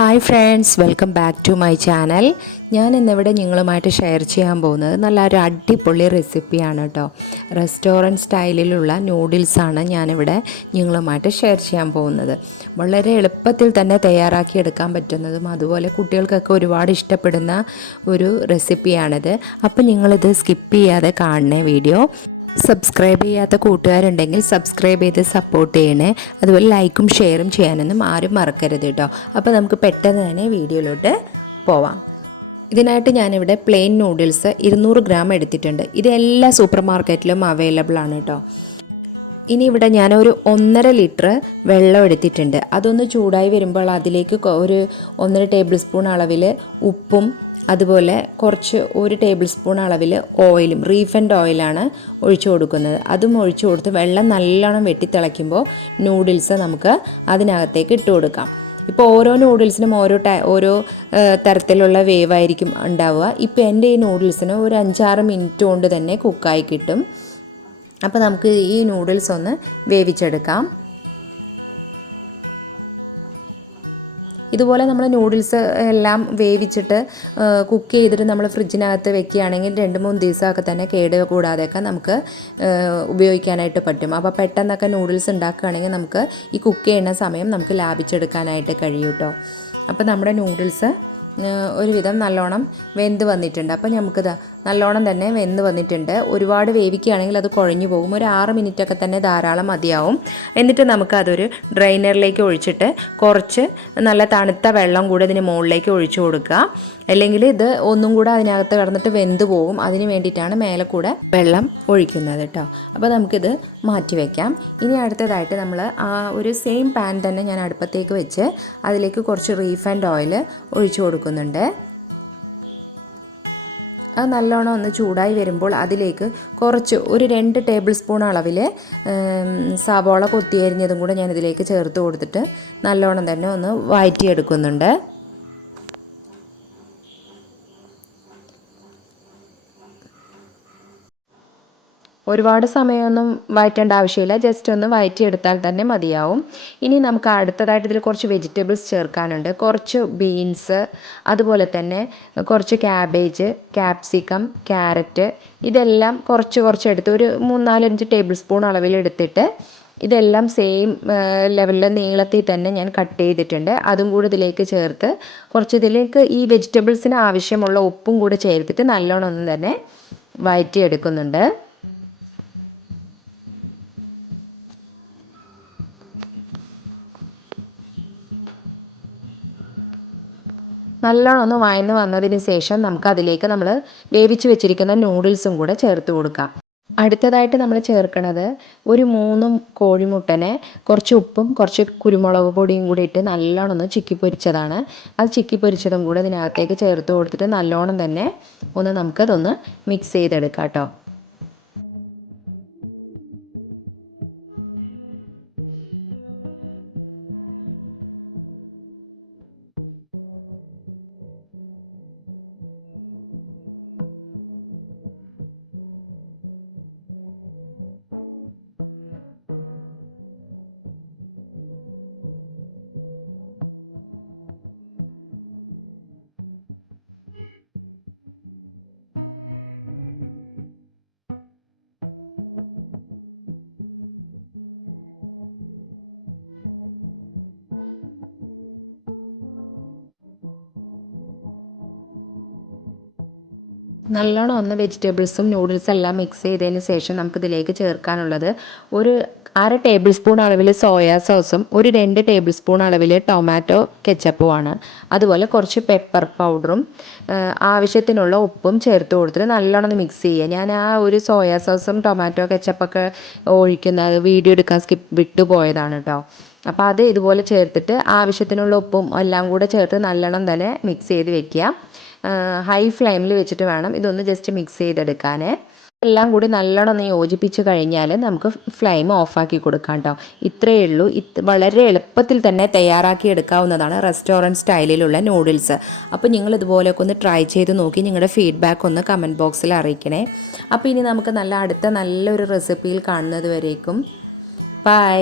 Hi friends, welcome back to my channel. ഞാൻ ഇന്നിവിടെ നിങ്ങളുമായിട്ട് ഷെയർ ചെയ്യാൻ പോകുന്നത് നല്ലൊരു അടിപൊളി റെസിപ്പിയാണ് കേട്ടോ. റെസ്റ്റോറൻറ്റ് സ്റ്റൈലിലുള്ള നൂഡിൽസാണ് ഞാനിവിടെ നിങ്ങളുമായിട്ട് ഷെയർ ചെയ്യാൻ പോകുന്നത്. വളരെ എളുപ്പത്തിൽ തന്നെ തയ്യാറാക്കിയെടുക്കാൻ പറ്റുന്നതും അതുപോലെ കുട്ടികൾക്കൊക്കെ ഒരുപാട് ഇഷ്ടപ്പെടുന്ന ഒരു റെസിപ്പിയാണിത്. അപ്പോൾ നിങ്ങളിത് സ്കിപ്പ് ചെയ്യാതെ കാണണേ വീഡിയോ. സബ്സ്ക്രൈബ് ചെയ്യാത്ത കൂട്ടുകാരുണ്ടെങ്കിൽ സബ്സ്ക്രൈബ് ചെയ്ത് സപ്പോർട്ട് ചെയ്യണേ. അതുപോലെ ലൈക്കും ഷെയറും ചെയ്യാനൊന്നും ആരും മറക്കരുത് കേട്ടോ. അപ്പോൾ നമുക്ക് പെട്ടെന്ന് തന്നെ വീഡിയോയിലോട്ട് പോവാം. ഇതിനായിട്ട് ഞാനിവിടെ പ്ലെയിൻ നൂഡിൽസ് 200 ഗ്രാം എടുത്തിട്ടുണ്ട്. ഇത് എല്ലാ സൂപ്പർ മാർക്കറ്റിലും അവൈലബിൾ ആണ് കേട്ടോ. ഇനി ഇവിടെ ഞാനൊരു 1.5 ലിറ്റർ വെള്ളം എടുത്തിട്ടുണ്ട്. അതൊന്ന് ചൂടായി വരുമ്പോൾ അതിലേക്ക് ഒരു 1.5 ടേബിൾ സ്പൂൺ അളവിൽ ഉപ്പും അതുപോലെ കുറച്ച് 1 ടേബിൾ സ്പൂൺ അളവിൽ ഓയിലും, റീഫൈൻഡ് ഓയിലാണ് ഒഴിച്ചു കൊടുക്കുന്നത്. അതും ഒഴിച്ചു കൊടുത്ത് വെള്ളം നല്ലോണം വെട്ടിത്തിളയ്ക്കുമ്പോൾ നൂഡിൽസ് നമുക്ക് അതിനകത്തേക്ക് ഇട്ട് കൊടുക്കാം. ഇപ്പോൾ ഓരോ നൂഡിൽസിനും ഓരോ തരത്തിലുള്ള വേവായിരിക്കും ഉണ്ടാവുക. ഇപ്പോൾ എൻ്റെ ഈ നൂഡിൽസിന് ഒരു 5-6 മിനിറ്റ് കൊണ്ട് തന്നെ കുക്കായി കിട്ടും. അപ്പോൾ നമുക്ക് ഈ നൂഡിൽസ് ഒന്ന് വേവിച്ചെടുക്കാം. ഇതുപോലെ നമ്മൾ നൂഡിൽസ് എല്ലാം വേവിച്ചിട്ട് കുക്ക് ചെയ്തിട്ട് നമ്മൾ ഫ്രിഡ്ജിനകത്ത് വെക്കുകയാണെങ്കിൽ 2-3 ദിവസമൊക്കെ തന്നെ കേട് കൂടാതെയൊക്കെ നമുക്ക് ഉപയോഗിക്കാനായിട്ട് പറ്റും. അപ്പോൾ പെട്ടെന്നൊക്കെ നൂഡിൽസ് ഉണ്ടാക്കുകയാണെങ്കിൽ നമുക്ക് ഈ കുക്ക് ചെയ്യുന്ന സമയം നമുക്ക് ലാഭിച്ചെടുക്കാനായിട്ട് കഴിയും കേട്ടോ. അപ്പോൾ നമ്മുടെ നൂഡിൽസ് ഒരുവിധം നല്ലോണം വെന്ത് വന്നിട്ടുണ്ട്. അപ്പോൾ നമുക്കിത് നല്ലോണം തന്നെ വെന്ത് വന്നിട്ടുണ്ട്. ഒരുപാട് വേവിക്കുകയാണെങ്കിൽ അത് കുഴഞ്ഞു പോകും. ഒരു 6 മിനിറ്റൊക്കെ തന്നെ ധാരാളം മതിയാവും. എന്നിട്ട് നമുക്കതൊരു ഡ്രൈനറിലേക്ക് ഒഴിച്ചിട്ട് കുറച്ച് നല്ല തണുത്ത വെള്ളം കൂടെ ഇതിന് മുകളിലേക്ക് ഒഴിച്ചു കൊടുക്കുക. അല്ലെങ്കിൽ ഇത് ഒന്നും കൂടെ അതിനകത്ത് കിടന്നിട്ട് വെന്ത് പോകും. അതിന് വേണ്ടിയിട്ടാണ് മേലെ കൂടെ വെള്ളം ഒഴിക്കുന്നത് കേട്ടോ. അപ്പോൾ നമുക്കിത് മാറ്റി വയ്ക്കാം. ഇനി അടുത്തതായിട്ട് നമ്മൾ ഒരു സെയിം പാൻ തന്നെ ഞാൻ അടുപ്പത്തേക്ക് വെച്ച് അതിലേക്ക് കുറച്ച് റീഫൈൻഡ് ഓയിൽ ഒഴിച്ചു കൊടുക്കുന്നുണ്ട്. അത് നല്ലോണം ഒന്ന് ചൂടായി വരുമ്പോൾ അതിലേക്ക് കുറച്ച് ഒരു 2 ടേബിൾ സ്പൂൺ അളവിൽ സവാള കൊത്തിയരിഞ്ഞതും കൂടെ ഞാൻ ഇതിലേക്ക് ചേർത്ത് കൊടുത്തിട്ട് നല്ലോണം തന്നെ ഒന്ന് വഴറ്റിയെടുക്കുന്നുണ്ട്. ഒരുപാട് സമയമൊന്നും വഴറ്റേണ്ട ആവശ്യമില്ല, ജസ്റ്റ് ഒന്ന് വഴറ്റിയെടുത്താൽ തന്നെ മതിയാവും. ഇനി നമുക്ക് അടുത്തതായിട്ട് ഇതിൽ കുറച്ച് വെജിറ്റബിൾസ് ചേർക്കാനുണ്ട്. കുറച്ച് ബീൻസ്, അതുപോലെ തന്നെ കുറച്ച് ക്യാബേജ്, ക്യാപ്സിക്കം, ക്യാരറ്റ്, ഇതെല്ലാം കുറച്ച് എടുത്ത് ഒരു 3-4-5 ടേബിൾ സ്പൂൺ അളവിലെടുത്തിട്ട് ഇതെല്ലാം സെയിം ലെവലിൽ നീളത്തിൽ തന്നെ ഞാൻ കട്ട് ചെയ്തിട്ടുണ്ട്. അതും കൂടി ഇതിലേക്ക് ചേർത്ത് കുറച്ച് ഇതിലേക്ക് ഈ വെജിറ്റബിൾസിന് ആവശ്യമുള്ള ഉപ്പും കൂടി ചേർത്തിട്ട് നല്ലോണം ഒന്ന് തന്നെ വഴറ്റിയെടുക്കുന്നുണ്ട്. നല്ലോണം ഒന്ന് വഴന്ന് വന്നതിന് ശേഷം നമുക്ക് അതിലേക്ക് നമ്മൾ വേവിച്ച് വെച്ചിരിക്കുന്ന നൂഡിൽസും കൂടെ ചേർത്ത് കൊടുക്കാം. അടുത്തതായിട്ട് നമ്മൾ ചേർക്കുന്നത് ഒരു 3 കോഴിമുട്ടനെ കുറച്ച് ഉപ്പും കുറച്ച് കുരുമുളക് പൊടിയും കൂടി ഇട്ട് നല്ലോണം ഒന്ന് ചിക്കി പൊരിച്ചതാണ്. അത് ചിക്കി പൊരിച്ചതും കൂടെ ഇതിനകത്തേക്ക് ചേർത്ത് കൊടുത്തിട്ട് നല്ലോണം തന്നെ നമുക്കതൊന്ന് മിക്സ് ചെയ്തെടുക്കാം കേട്ടോ. നല്ലോണം ഒന്ന് വെജിറ്റബിൾസും നൂഡിൽസും എല്ലാം മിക്സ് ചെയ്തതിന് ശേഷം നമുക്കിതിലേക്ക് ചേർക്കാനുള്ളത് ഒരു 1/2 ടേബിൾ സ്പൂൺ അളവിൽ സോയാ സോസും ഒരു 2 ടേബിൾ സ്പൂൺ അളവിൽ ടൊമാറ്റോ കെച്ചപ്പുമാണ്. അതുപോലെ കുറച്ച് പെപ്പർ പൗഡറും ആവശ്യത്തിനുള്ള ഉപ്പും ചേർത്ത് കൊടുത്തിട്ട് നല്ലോണം ഒന്ന് മിക്സ് ചെയ്യുക. ഞാൻ ആ ഒരു സോയാ സോസും ടൊമാറ്റോ കെച്ചപ്പൊക്കെ ഒഴിക്കുന്നത് വീഡിയോ എടുക്കാൻ വിട്ടുപോയതാണ് കേട്ടോ. അപ്പോൾ അത് ഇതുപോലെ ചേർത്തിട്ട് ആവശ്യത്തിനുള്ള ഉപ്പും എല്ലാം കൂടെ ചേർത്ത് നല്ലോണം തന്നെ മിക്സ് ചെയ്ത് വെക്കുക. ഹൈ ഫ്ലെയിമിൽ വെച്ചിട്ട് വേണം ഇതൊന്ന് ജസ്റ്റ് മിക്സ് ചെയ്തെടുക്കാൻ. എല്ലാം കൂടി നല്ലോണം ഒന്ന് യോജിപ്പിച്ച് കഴിഞ്ഞാൽ നമുക്ക് ഫ്ലെയിം ഓഫാക്കി കൊടുക്കാം കേട്ടോ. ഇത്രയേ ഉള്ളൂ. വളരെ എളുപ്പത്തിൽ തന്നെ തയ്യാറാക്കി എടുക്കാവുന്നതാണ് റെസ്റ്റോറൻറ്റ് സ്റ്റൈലിലുള്ള നൂഡിൽസ്. അപ്പോൾ നിങ്ങൾ ഇതുപോലെയൊക്കെ ഒന്ന് ട്രൈ ചെയ്ത് നോക്കി നിങ്ങളുടെ ഫീഡ്ബാക്ക് ഒന്ന് കമൻറ്റ് ബോക്സിൽ അറിയിക്കണേ. അപ്പോൾ ഇനി നമുക്ക് നല്ലൊരു റെസിപ്പിയിൽ കാണുന്നത് വരേക്കും ബൈ.